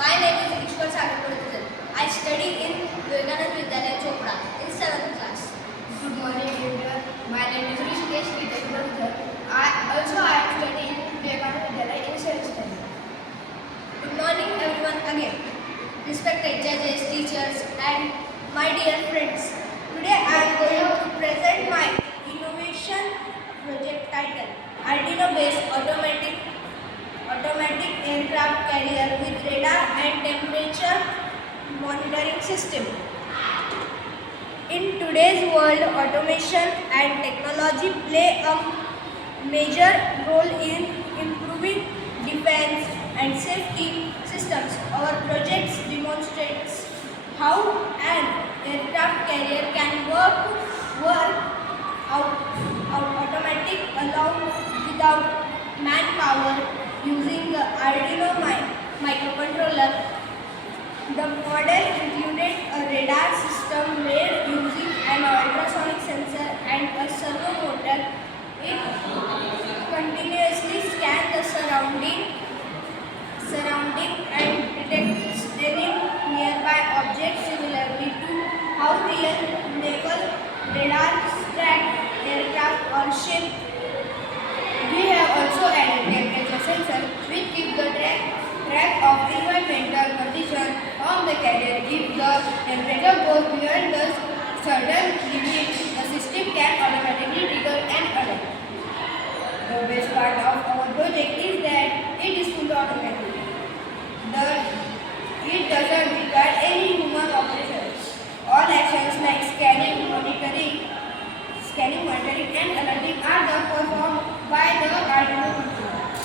My name is Ishwar. I study in V.V.C. Chopra in 7th class. Good morning, everyone. My name is Rishikesh Vidyaprabhudhar. I am studying in V.V.C. in 7th standard. Good morning everyone again. Respected judges, teachers and my dear friends. Today I am going to present my innovation project title Arduino based automatic aircraft carrier with radar and temperature monitoring system. In today's world, automation and technology play a major role in improving defense and safety systems. Our project demonstrates how an aircraft carrier can work out automatic along without manpower using the Arduino microcontroller. The model included a radar system made using an ultrasonic sensor and a servo motor. It continuously